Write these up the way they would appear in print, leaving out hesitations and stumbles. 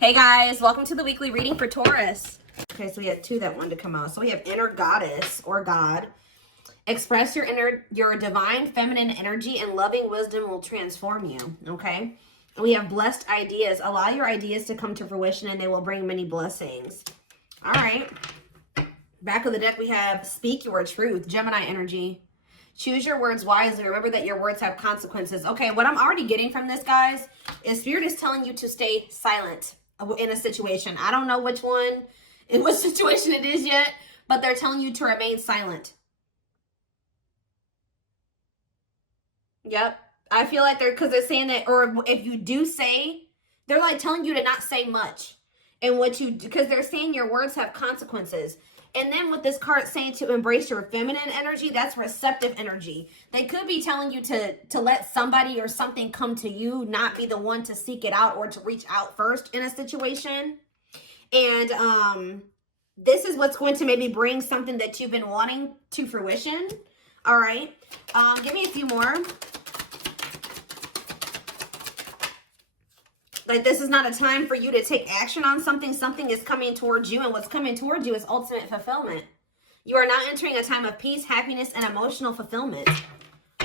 Hey guys, welcome to the weekly reading for Taurus. Okay, so we had two that wanted to come out. So we have inner goddess or God. Express your divine feminine energy and loving wisdom will transform you. Okay. And we have blessed ideas. Allow your ideas to come to fruition and they will bring many blessings. All right. Back of the deck, we have speak your truth, Gemini energy. Choose your words wisely. Remember that your words have consequences. Okay, what I'm already getting from this, guys, is Spirit is telling you to stay silent in a situation. I don't know which one, in what situation it is yet, but they're telling you to remain silent. Yep. I feel like because they're saying that, or if you do say, they're like telling you to not say much. And because they're saying your words have consequences. And then with this card saying to embrace your feminine energy, that's receptive energy. They could be telling you to let somebody or something come to you, not be the one to seek it out or to reach out first in a situation. And this is what's going to maybe bring something that you've been wanting to fruition. All right. Give me a few more. Like, this is not a time for you to take action on something. Something is coming towards you, and what's coming towards you is ultimate fulfillment. You are now entering a time of peace, happiness, and emotional fulfillment.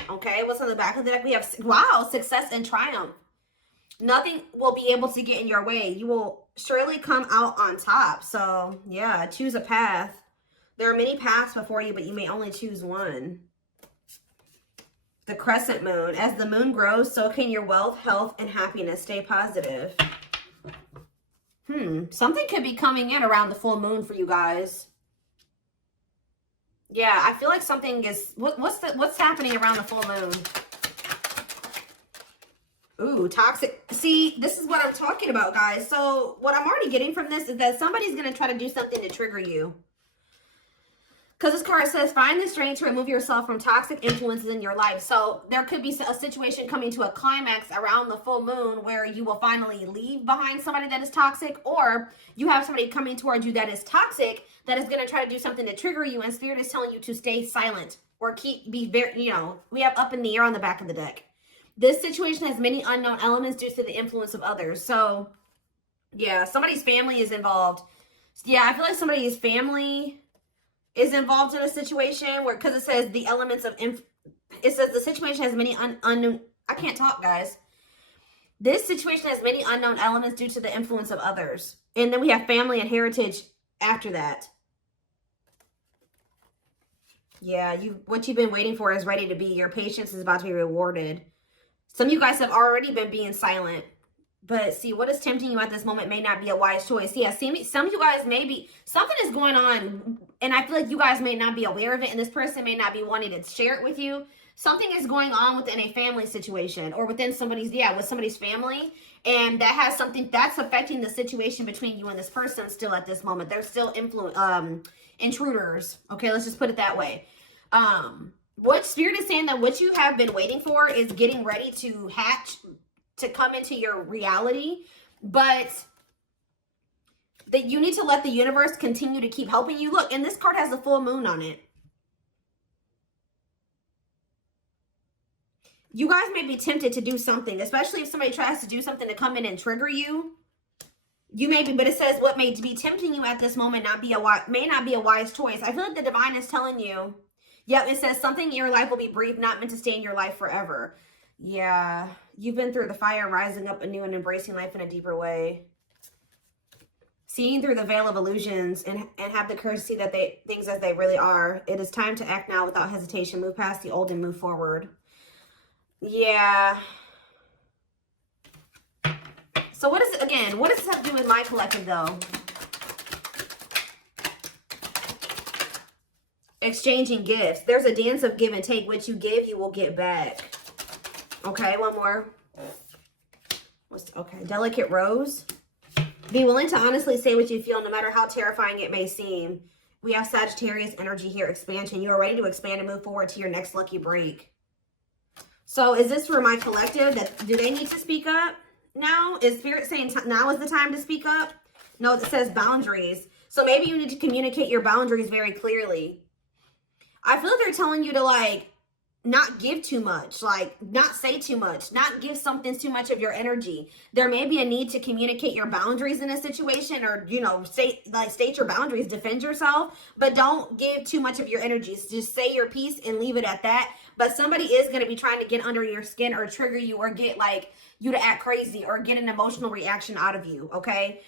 Okay, what's on the back of the deck? We have, wow, success and triumph. Nothing will be able to get in your way. You will surely come out on top. So, yeah, choose a path. There are many paths before you, but you may only choose one. The crescent moon. As the moon grows, so can your wealth, health, and happiness. Stay positive. Something could be coming in around the full moon for you guys. Yeah, I feel like something is... What's happening around the full moon? Ooh, toxic. See, this is what I'm talking about, guys. So what I'm already getting from this is that somebody's going to try to do something to trigger you. Because this card says, find the strength to remove yourself from toxic influences in your life. So there could be a situation coming to a climax around the full moon where you will finally leave behind somebody that is toxic, or you have somebody coming towards you that is toxic that is going to try to do something to trigger you, and Spirit is telling you to stay silent or be very, we have up in the air on the back of the deck. This situation has many unknown elements due to the influence of others. So, yeah, somebody's family is involved. Yeah, I feel like somebody's family is involved in a situation where, because it says the elements of, it says the situation has many unknown, I can't talk, guys. This situation has many unknown elements due to the influence of others. And then we have family and heritage after that. Yeah, what you've been waiting for is ready to be. Your patience is about to be rewarded. Some of you guys have already been being silent. But see, what is tempting you at this moment may not be a wise choice. Yeah, see, some of you guys may be, something is going on, and I feel like you guys may not be aware of it, and this person may not be wanting to share it with you. Something is going on within a family situation, or within somebody's, with somebody's family, and that has something that's affecting the situation between you and this person still at this moment. They're still intruders. Okay, let's just put it that way. What Spirit is saying that what you have been waiting for is getting ready to hatch, to come into your reality, but that you need to let the universe continue to keep helping you. Look, and this card has a full moon on it. You guys may be tempted to do something, especially if somebody tries to do something to come in and trigger you. You may be, but it says what may be tempting you at this moment may not be a wise choice. I feel like the divine is telling you, yep, it says something in your life will be brief, not meant to stay in your life forever. Yeah, you've been through the fire, rising up anew and embracing life in a deeper way. Seeing through the veil of illusions and have the courage to see that things as they really are. It is time to act now without hesitation. Move past the old and move forward. Yeah. So what is it, again, what does this have to do with my collective, though? Exchanging gifts. There's a dance of give and take. What you give, you will get back. Okay, one more. Okay, delicate rose. Be willing to honestly say what you feel, no matter how terrifying it may seem. We have Sagittarius energy here, expansion. You are ready to expand and move forward to your next lucky break. So is this for my collective? Do they need to speak up now? Is Spirit saying now is the time to speak up? No, it says boundaries. So maybe you need to communicate your boundaries very clearly. I feel like they're telling you to, like, not give too much, like not say too much, not give something too much of your energy. There may be a need to communicate your boundaries in a situation, or, you know, state your boundaries, defend yourself, but don't give too much of your energies. Just say your piece and leave it at that. But somebody is going to be trying to get under your skin or trigger you or get like you to act crazy or get an emotional reaction out of you. Okay.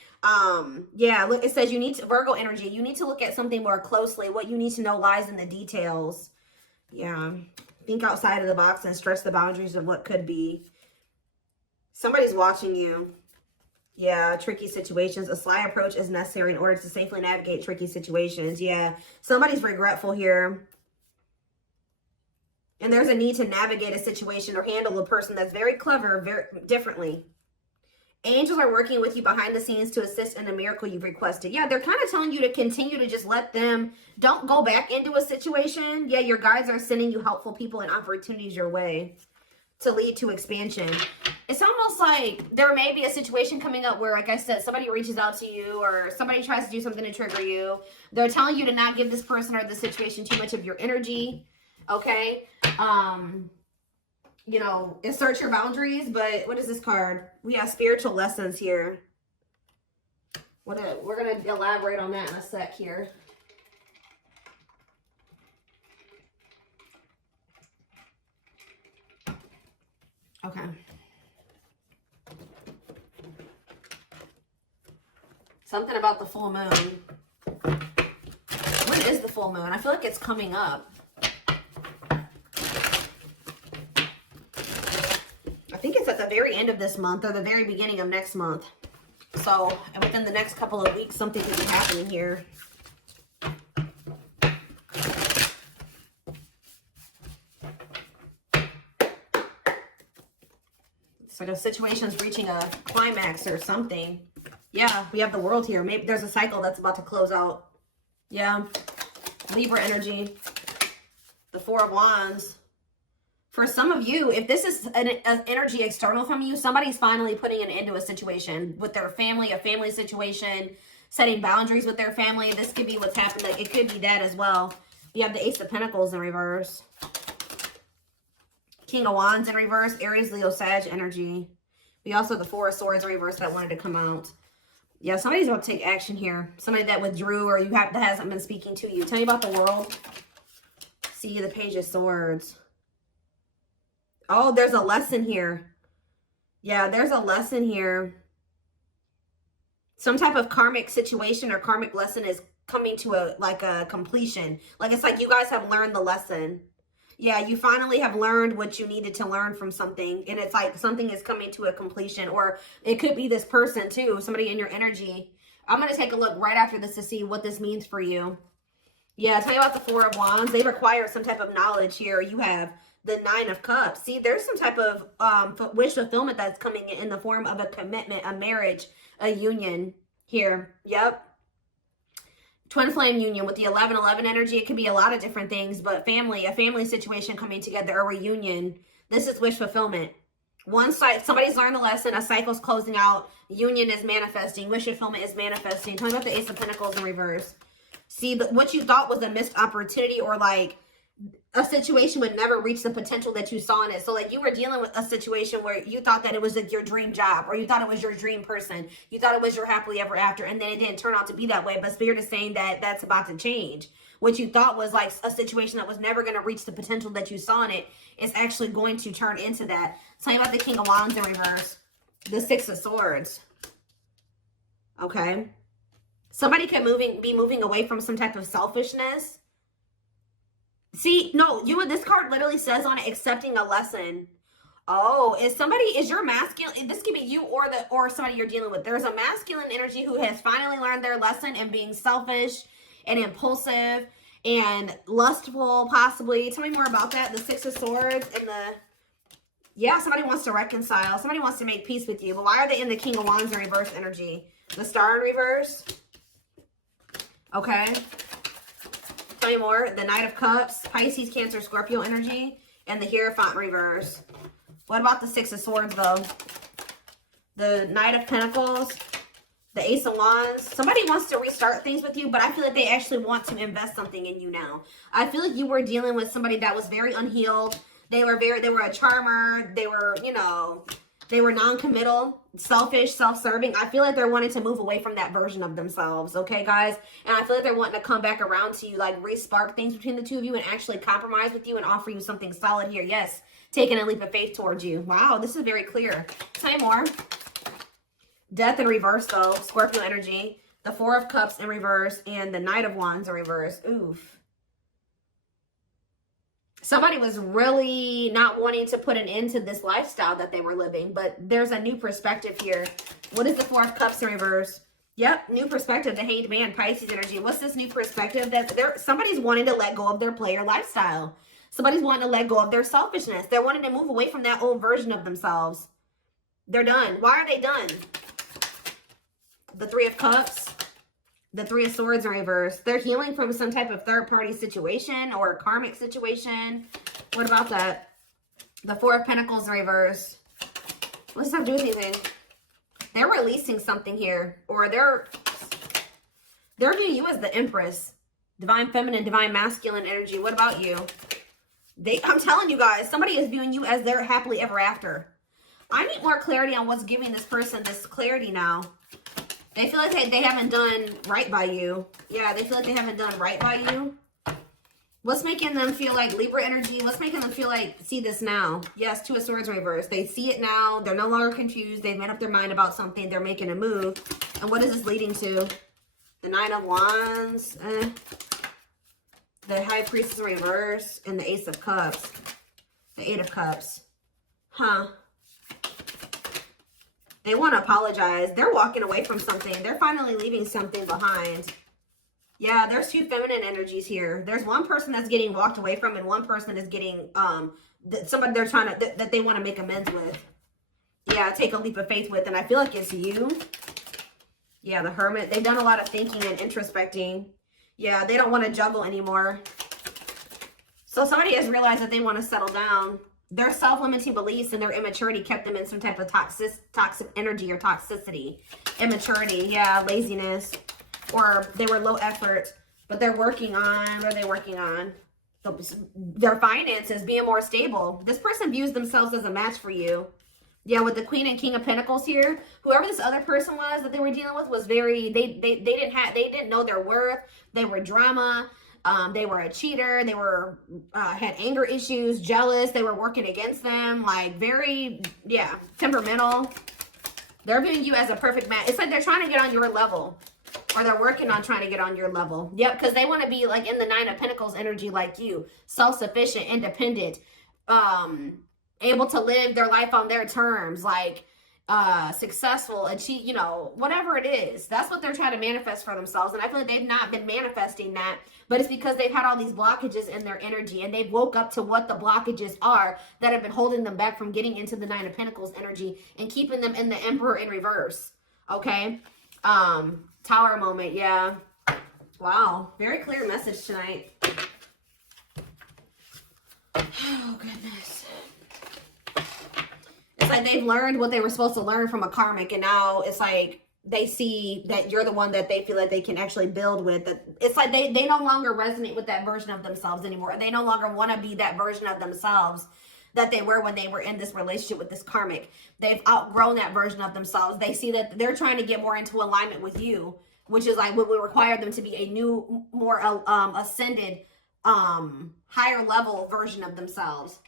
Yeah, look, it says you need to, Virgo energy, you need to look at something more closely. What you need to know lies in the details. Yeah. Think outside of the box and stretch the boundaries of what could be. Somebody's watching you. Yeah, tricky situations. A sly approach is necessary in order to safely navigate tricky situations. Yeah, somebody's regretful here. And there's a need to navigate a situation or handle a person that's very clever, very differently. Angels are working with you behind the scenes to assist in the miracle you've requested. Yeah, they're kind of telling you to continue to just let them, don't go back into a situation. Yeah, your guides are sending you helpful people and opportunities your way to lead to expansion. It's almost like there may be a situation coming up where, like I said, somebody reaches out to you or somebody tries to do something to trigger you. They're telling you to not give this person or this situation too much of your energy. Okay. You know, assert your boundaries, but what is this card? We have spiritual lessons here. We're going to elaborate on that in a sec here. Okay. Something about the full moon. When is the full moon? I feel like it's coming up. I think it's at the very end of this month or the very beginning of next month. So within the next couple of weeks, something could be happening here. It's like a situation's reaching a climax or something. Yeah, we have the world here. Maybe there's a cycle that's about to close out. Yeah. Libra energy. The Four of Wands. For some of you, if this is an energy external from you, somebody's finally putting an end to a situation with their family, a family situation, setting boundaries with their family. This could be what's happened. Like, it could be that as well. You have the Ace of Pentacles in reverse. King of Wands in reverse. Aries, Leo, Sag energy. We also have the Four of Swords in reverse that wanted to come out. Yeah, somebody's about to take action here. Somebody that withdrew or that hasn't been speaking to you. Tell me about the world. See the Page of Swords. Oh, there's a lesson here. Yeah, there's a lesson here. Some type of karmic situation or karmic lesson is coming to a completion. Like, it's like you guys have learned the lesson. Yeah, you finally have learned what you needed to learn from something. And it's like something is coming to a completion. Or it could be this person too, somebody in your energy. I'm going to take a look right after this to see what this means for you. Yeah, tell me about the Four of Wands. They require some type of knowledge here. You have the Nine of Cups. See, there's some type of wish fulfillment that's coming in the form of a commitment, a marriage, a union here. Yep. Twin flame union with the 11-11 energy. It could be a lot of different things, but family, a family situation coming together, a reunion. This is wish fulfillment. One side, somebody's learned the lesson, a cycle's closing out, union is manifesting, wish fulfillment is manifesting. Tell me about the Ace of Pentacles in reverse. See, what you thought was a missed opportunity or like a situation would never reach the potential that you saw in it. So like you were dealing with a situation where you thought that it was like your dream job, or you thought it was your dream person. You thought it was your happily ever after, and then it didn't turn out to be that way. But Spirit is saying that that's about to change. What you thought was like a situation that was never going to reach the potential that you saw in it is actually going to turn into that. Tell me about the King of Wands in reverse. The Six of Swords. Okay. Somebody can be moving away from some type of selfishness. See, no, this card literally says on it, accepting a lesson. Oh, is your masculine, this could be you or somebody you're dealing with. There's a masculine energy who has finally learned their lesson and being selfish and impulsive and lustful, possibly. Tell me more about that. The Six of Swords and yeah, somebody wants to reconcile. Somebody wants to make peace with you. But why are they in the King of Wands in reverse energy? The Star in reverse. Okay. Tell me more. The Knight of Cups, Pisces, Cancer, Scorpio energy, and the Hierophant reverse. What about the Six of Swords, though? The Knight of Pentacles, the Ace of Wands. Somebody wants to restart things with you, but I feel like they actually want to invest something in you now. I feel like you were dealing with somebody that was very unhealed, They were a charmer. They were, you know, they were non-committal, selfish, self-serving. I feel like they're wanting to move away from that version of themselves, okay, guys? And I feel like they're wanting to come back around to you, like re-spark things between the two of you and actually compromise with you and offer you something solid here. Yes, taking a leap of faith towards you. Wow, this is very clear. Tell me more. Death in reverse, though. Scorpio energy. The Four of Cups in reverse and the Knight of Wands in reverse. Oof. Somebody was really not wanting to put an end to this lifestyle that they were living, but there's a new perspective here. What is the Four of Cups in reverse? Yep, new perspective. The Hanged Man, Pisces energy. What's this new perspective? That somebody's wanting to let go of their player lifestyle. Somebody's wanting to let go of their selfishness. They're wanting to move away from that old version of themselves. They're done. Why are they done? The Three of Cups, the Three of Swords in reverse. They're healing from some type of third-party situation or a karmic situation. What about that? The Four of Pentacles in reverse. What does that have to do with anything? They're releasing something here, or they're viewing you as the Empress. Divine Feminine, Divine Masculine energy. What about you? I'm telling you guys, somebody is viewing you as their happily ever after. I need more clarity on what's giving this person this clarity now. They feel like they haven't done right by you. Yeah, they feel like they haven't done right by you. What's making them feel like Libra energy? What's making them feel like, see this now? Yes, Two of Swords reverse. They see it now. They're no longer confused. They've made up their mind about something. They're making a move. And what is this leading to? The Nine of Wands. The High Priestess reverse. And the Ace of Cups. The Eight of Cups. Huh. They want to apologize. They're walking away from something. They're finally leaving something behind. Yeah, there's two feminine energies here. There's one person that's getting walked away from and one person is getting, somebody they're trying to, that they want to make amends with. Yeah, take a leap of faith with. And I feel like it's you. Yeah, the Hermit. They've done a lot of thinking and introspecting. Yeah, they don't want to juggle anymore. So somebody has realized that they want to settle down. Their self-limiting beliefs and their immaturity kept them in some type of toxic energy or toxicity. Immaturity, yeah, laziness. Or they were low effort, but they're working on, what are they working on? Their finances, being more stable. This person views themselves as a match for you. Yeah, with the Queen and King of Pentacles here, whoever this other person was that they were dealing with was very, they didn't know their worth. They were drama. They were a cheater. They were, had anger issues, jealous. They were working against them. Like very, yeah, temperamental. They're viewing you as a perfect match. It's like they're trying to get on your level. Or they're working on trying to get on your level. Yep, because they want to be like in the Nine of Pentacles energy like you. Self-sufficient, independent. Able to live their life on their terms. Like, successful, achieve, you know, whatever it is. That's what they're trying to manifest for themselves. And I feel like they've not been manifesting that. But it's because they've had all these blockages in their energy. And they've woke up to what the blockages are that have been holding them back from getting into the Nine of Pentacles energy. And keeping them in the Emperor in reverse. Okay? Tower moment, yeah. Wow, very clear message tonight. Oh, goodness. It's like they've learned what they were supposed to learn from a karmic, and now it's like they see that you're the one that they feel like they can actually build with. That it's like they no longer resonate with that version of themselves anymore. They no longer want to be that version of themselves that they were when they were in this relationship with this karmic. They've outgrown that version of themselves. They see that they're trying to get more into alignment with you, which is like what would require them to be a new, more ascended, higher level version of themselves.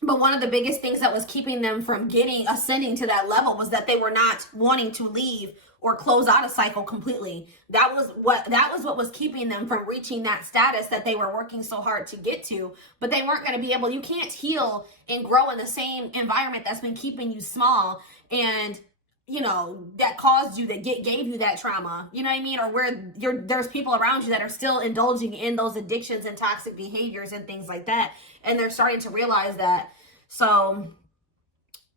But one of the biggest things that was keeping them from ascending to that level was that they were not wanting to leave or close out a cycle completely. That was what was keeping them from reaching that status that they were working so hard to get to. But they weren't going to be able, you can't heal and grow in the same environment that's been keeping you small and, you know, that caused you, that gave you that trauma. You know what I mean? Or where there's people around you that are still indulging in those addictions and toxic behaviors and things like that. And they're starting to realize that. So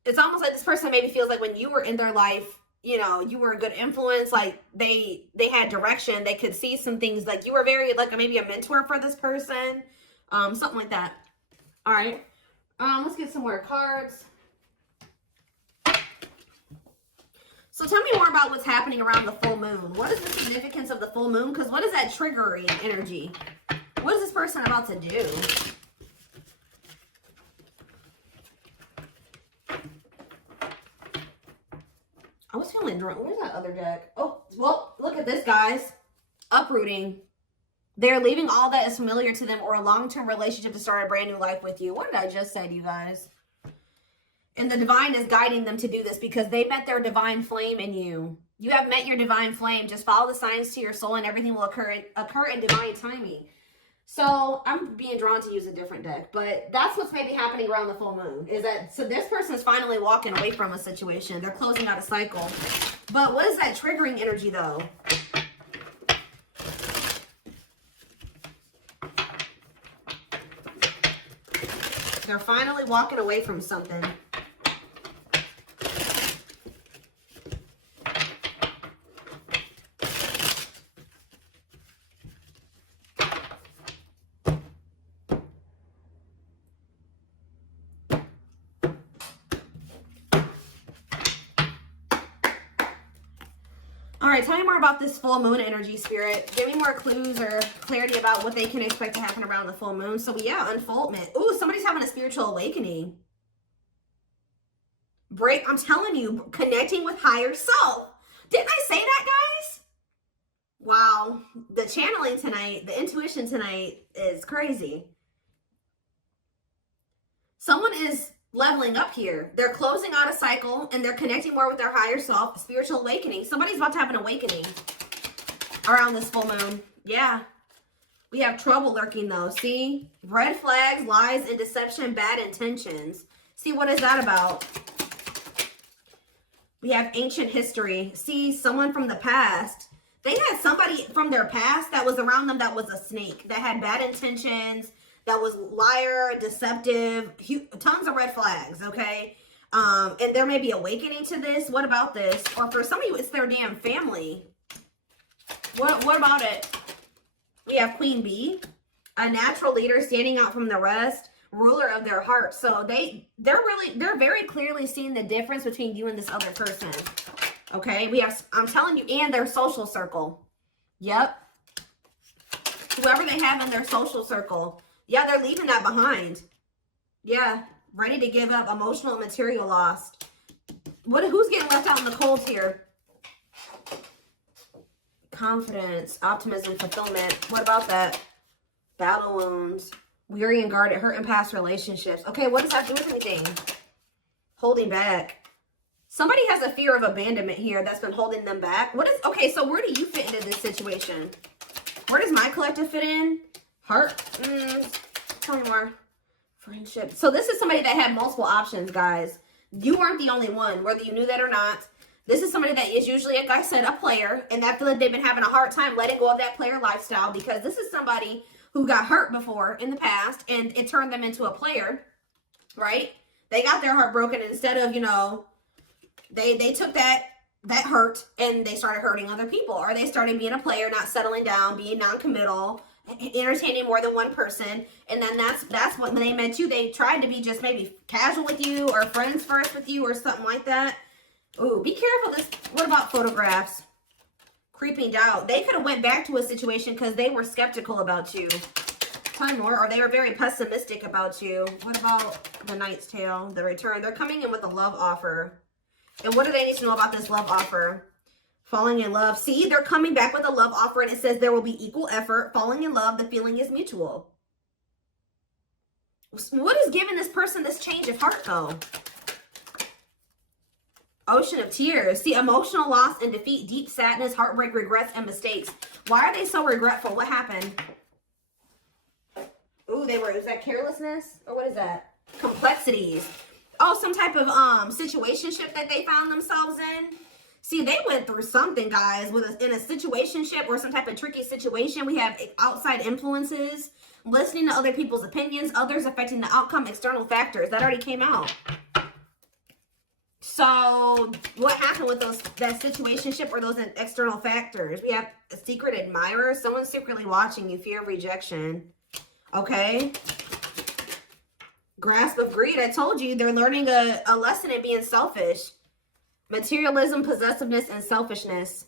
it's almost like this person maybe feels like when you were in their life, you know, you were a good influence, like they had direction, they could see some things, like you were very, like maybe a mentor for this person, something like that. All right, let's get some more cards. So tell me more about what's happening around the full moon. What is the significance of the full moon? Because what is that triggering energy? What is this person about to do? I was feeling drunk. Where's that other deck? Oh, well, look at this, guys. Uprooting. They're leaving all that is familiar to them or a long-term relationship to start a brand new life with you. What did I just say to you guys? And the divine is guiding them to do this because they met their divine flame in you. You have met your divine flame. Just follow the signs to your soul and everything will occur in divine timing. So I'm being drawn to use a different deck, but that's what's maybe happening around the full moon is that, so this person is finally walking away from a situation. They're closing out a cycle. But what is that triggering energy though? They're finally walking away from something. All right, tell me more about this full moon energy, Spirit. Give me more clues or clarity about what they can expect to happen around the full moon. So yeah, unfoldment. Ooh, somebody's having a spiritual awakening. I'm telling you, connecting with higher self. Didn't I say that, guys? Wow, the channeling tonight, the intuition tonight is crazy. Someone is leveling up here. They're closing out a cycle and they're connecting more with their higher self, spiritual awakening. Somebody's about to have an awakening around this full moon. Yeah. We have trouble lurking though. See? Red flags, lies, and deception, bad intentions. See, what is that about? We have ancient history. See, someone from the past. They had somebody from their past that was around them that was a snake, that had bad intentions, that was liar, deceptive, tons of red flags, okay? And there may be awakening to this. What about this? Or for some of you, it's their damn family. What about it? We have Queen Bee, a natural leader standing out from the rest, ruler of their heart. So they're very clearly seeing the difference between you and this other person. Okay, we have, I'm telling you, and their social circle. Yep. Whoever they have in their social circle. Yeah, they're leaving that behind. Yeah, ready to give up, emotional and material lost. Who's getting left out in the cold here? Confidence, optimism, fulfillment. What about that? Battle wounds, weary and guarded, hurt in past relationships. Okay, what does that do with anything? Holding back. Somebody has a fear of abandonment here that's been holding them back. Okay, so where do you fit into this situation? Where does my collective fit in? Heart? Tell me more. Friendship. So this is somebody that had multiple options, guys. You weren't the only one, whether you knew that or not. This is somebody that is usually, like I said, a player. And I feel like they've been having a hard time letting go of that player lifestyle because this is somebody who got hurt before in the past and it turned them into a player, right? They got their heart broken and instead of, you know, they took that hurt and they started hurting other people, or they started being a player, not settling down, being non-committal, entertaining more than one person. And then that's what, when they met you, they tried to be just maybe casual with you or friends first with you or something like that. Ooh, be careful. What about photographs? Creeping doubt. They could have went back to a situation because they were skeptical about you. Tell me more. Or they were very pessimistic about you. What about the Knight's Tale, the return? They're coming in with a love offer. And what do they need to know about this love offer? Falling in love. See, they're coming back with a love offer and it says there will be equal effort. Falling in love, the feeling is mutual. What is giving this person this change of heart though? Ocean of tears. See, emotional loss and defeat, deep sadness, heartbreak, regrets, and mistakes. Why are they so regretful? What happened? Ooh, is that carelessness? Or what is that? Complexities. Oh, some type of situationship that they found themselves in. See, they went through something, guys, in a situationship or some type of tricky situation. We have outside influences, listening to other people's opinions, others affecting the outcome, external factors. That already came out. So what happened with that situationship or those external factors? We have a secret admirer, someone secretly watching you, fear of rejection. Okay. Grasp of greed. I told you they're learning a lesson in being selfish. Materialism, possessiveness, and selfishness.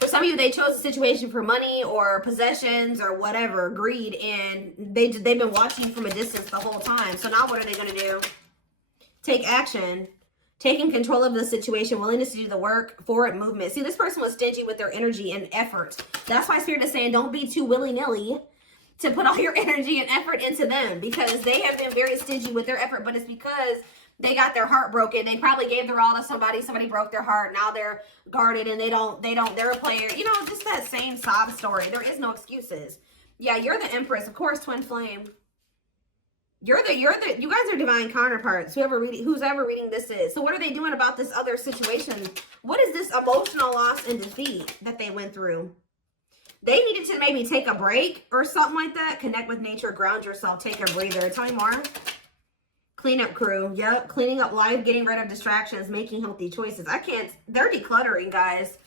For some of you, they chose a situation for money or possessions or whatever, greed, and they've been watching you from a distance the whole time. So now what are they going to do? Take action. Taking control of the situation, willingness to do the work, forward movement. See, this person was stingy with their energy and effort. That's why Spirit is saying don't be too willy-nilly to put all your energy and effort into them, because they have been very stingy with their effort, but it's because they got their heart broken. They probably gave their all to somebody. Somebody broke their heart. Now they're guarded and they're a player. You know, just that same sob story. There is no excuses. Yeah, you're the Empress. Of course, twin flame. You guys are divine counterparts, who's ever reading this is. So what are they doing about this other situation? What is this emotional loss and defeat that they went through? They needed to maybe take a break or something like that. Connect with nature, ground yourself, take a breather. Tell me more. Cleanup crew. Yep. Cleaning up life, getting rid of distractions, making healthy choices. They're decluttering, guys.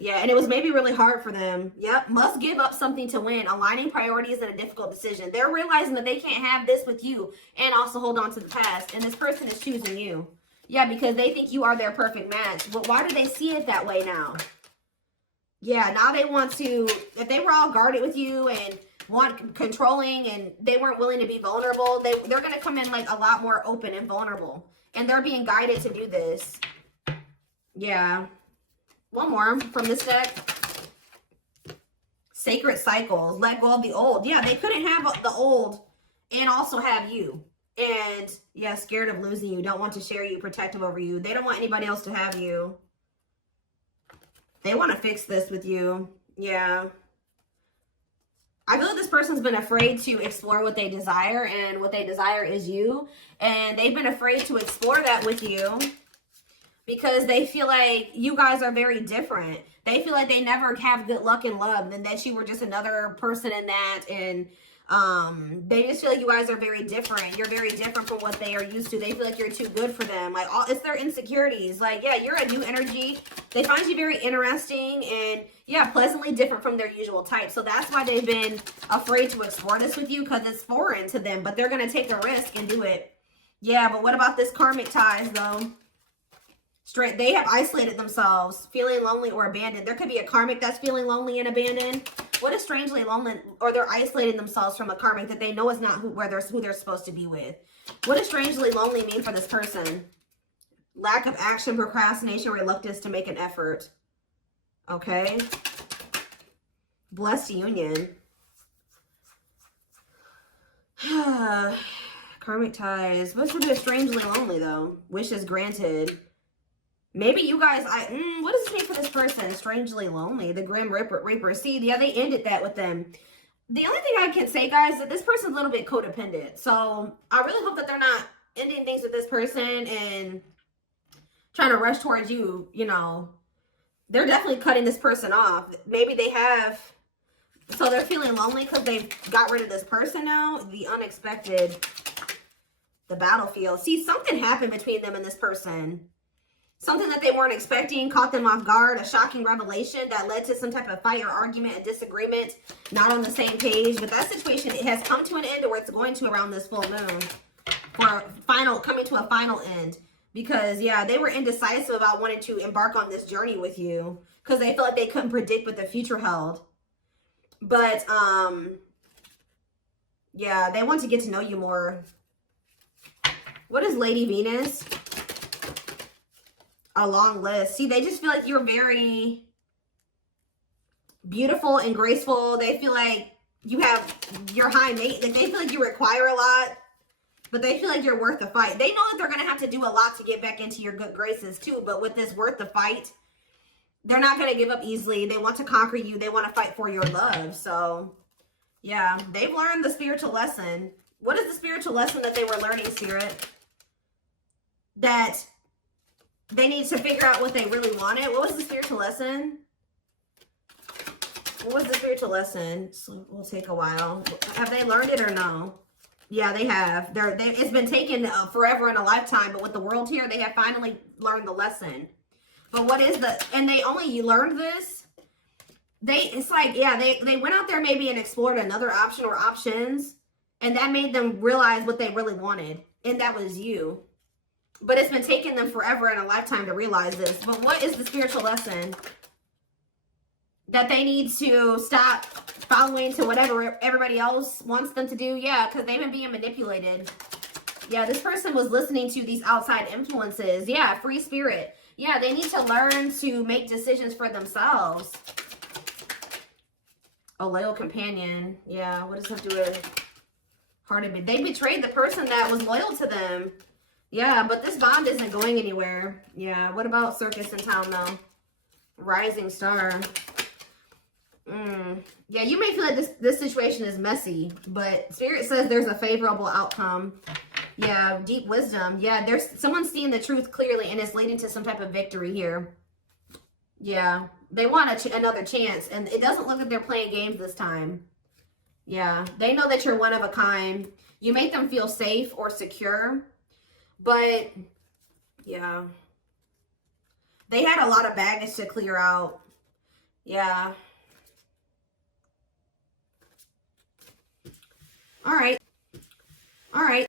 Yeah, and it was maybe really hard for them. Yep. Must give up something to win. Aligning priorities in a difficult decision. They're realizing that they can't have this with you and also hold on to the past. And this person is choosing you. Yeah, because they think you are their perfect match. But why do they see it that way now? Yeah, now they want to, if they were all guarded with you and want controlling and they weren't willing to be vulnerable, they're going to come in like a lot more open and vulnerable. And they're being guided to do this. Yeah. One more from this deck. Sacred cycles. Let go of the old. Yeah, they couldn't have the old and also have you. And yeah, scared of losing you. Don't want to share you, protective over you. They don't want anybody else to have you. They want to fix this with you. Yeah. I feel like this person's been afraid to explore what they desire, and what they desire is you. And they've been afraid to explore that with you because they feel like you guys are very different. They feel like they never have good luck in love, and that you were just another person in that. And they just feel like you guys are very different. You're very different from what they are used to. They feel like you're too good for them. Like, it's their insecurities. Like, yeah, you're a new energy. They find you very interesting and, yeah, pleasantly different from their usual type. So that's why they've been afraid to explore this with you, because it's foreign to them. But they're going to take the risk and do it. Yeah, but what about this karmic ties, though? They have isolated themselves, feeling lonely or abandoned. There could be a karmic that's feeling lonely and abandoned. What is strangely lonely, or they're isolating themselves from a karmic that they know is not who they're supposed to be with. What does strangely lonely mean for this person? Lack of action, procrastination, reluctance to make an effort. Okay. Blessed union. Karmic ties. What's with this strangely lonely, though? Wishes granted. Maybe you guys, what does this mean for this person? Strangely lonely. The Grim Reaper. See, yeah, they ended that with them. The only thing I can say, guys, is that this person's a little bit codependent. So I really hope that they're not ending things with this person and trying to rush towards you, you know. They're definitely cutting this person off. Maybe they have, so they're feeling lonely because they've got rid of this person now. The unexpected, the battlefield. See, something happened between them and this person. Something that they weren't expecting caught them off guard, a shocking revelation that led to some type of fight or argument, a disagreement, not on the same page. But that situation, it has come to an end, or it's going to around this full moon, for coming to a final end. Because, yeah, they were indecisive about wanting to embark on this journey with you because they felt like they couldn't predict what the future held. But, yeah, they want to get to know you more. What is Lady Venus? A long list. See, they just feel like you're very beautiful and graceful. They feel like you're high maintenance. They feel like you require a lot, but they feel like you're worth the fight. They know that they're going to have to do a lot to get back into your good graces too, but with this worth the fight, they're not going to give up easily. They want to conquer you. They want to fight for your love. So, yeah, they've learned the spiritual lesson. What is the spiritual lesson that they were learning, Spirit? That they need to figure out what they really wanted. What was the spiritual lesson? What was the spiritual lesson? So we'll take a while. Have they learned it or no? Yeah, they have. It's been taken forever and a lifetime, but with the world here, they have finally learned the lesson. But what is and you learned this? It's like, yeah, they went out there maybe and explored another option or options, and that made them realize what they really wanted. And that was you. But it's been taking them forever and a lifetime to realize this. But what is the spiritual lesson? That they need to stop following to whatever everybody else wants them to do? Yeah, because they've been being manipulated. Yeah, this person was listening to these outside influences. Yeah, free spirit. Yeah, they need to learn to make decisions for themselves. A loyal companion. Yeah, what does that do with hearted? They betrayed the person that was loyal to them. Yeah, but this bond isn't going anywhere. Yeah, what about circus in town, though? Rising star. Yeah, you may feel like this situation is messy, but Spirit says there's a favorable outcome. Yeah, deep wisdom. Yeah, there's someone seeing the truth clearly, and it's leading to some type of victory here. Yeah, they want another chance, and it doesn't look like they're playing games this time. Yeah, they know that you're one of a kind. You make them feel safe or secure, but yeah, they had a lot of baggage to clear out. Yeah. All right. All right.